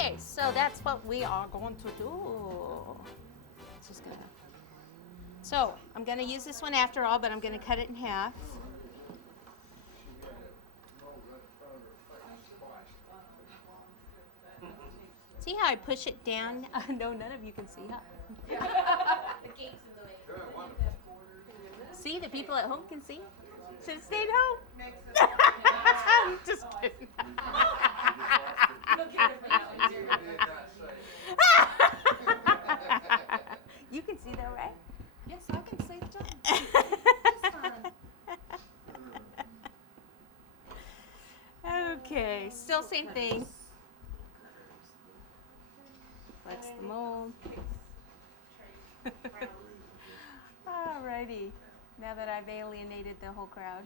Okay, so that's what we are going to do. Just gonna. So I'm gonna use this one after all, but I'm gonna cut it in half. See how I push it down? No, none of you can see how. The gate's in the way. See, the people at home can see. Should have stayed home. I'm just kidding. You can see that, right? Yes, I can see it too. Okay, still same thing. Flex the mold. Alrighty, now that I've alienated the whole crowd.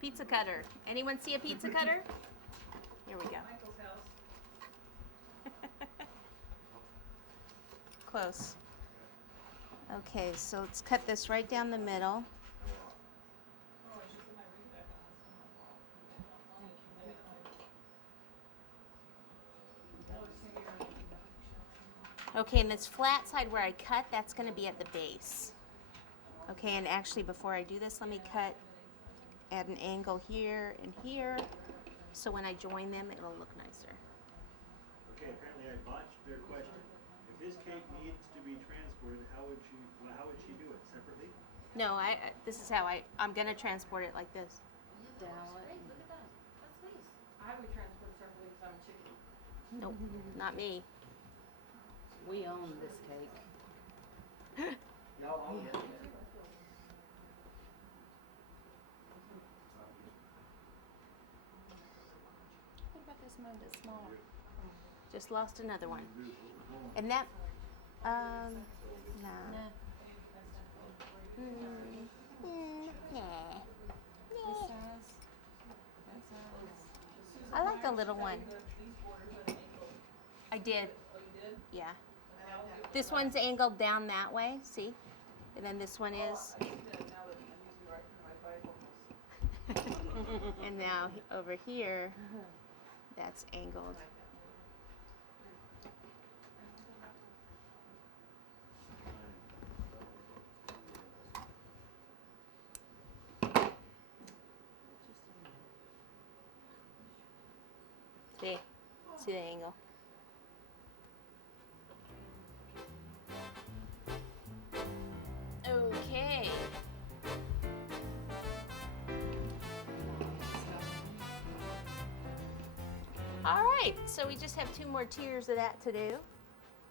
Pizza cutter. Anyone see a pizza cutter? Here we go. Close. Okay, so let's cut this right down the middle. Okay, and this flat side where I cut, that's going to be at the base. Okay, and actually before I do this, let me cut at an angle here and here, so when I join them, it'll look nicer. Okay, apparently I botched their question. If this cake needs to be transported, how would she do it? Separately? No, this is how I'm going to transport it like this. Down it. Look at that. That's nice. I would transport separately because I'm a chicken. Nope, not me. We own this cake. Y'all own it. What about this one that's smaller? Just lost another one. And that, nah. Nah. This size? That size? I like a little one. I did. Yeah. This one's angled down that way, see? And then this one is. And now over here, that's angled. See the angle. Okay. All right, so we just have 2 more tiers of that to do.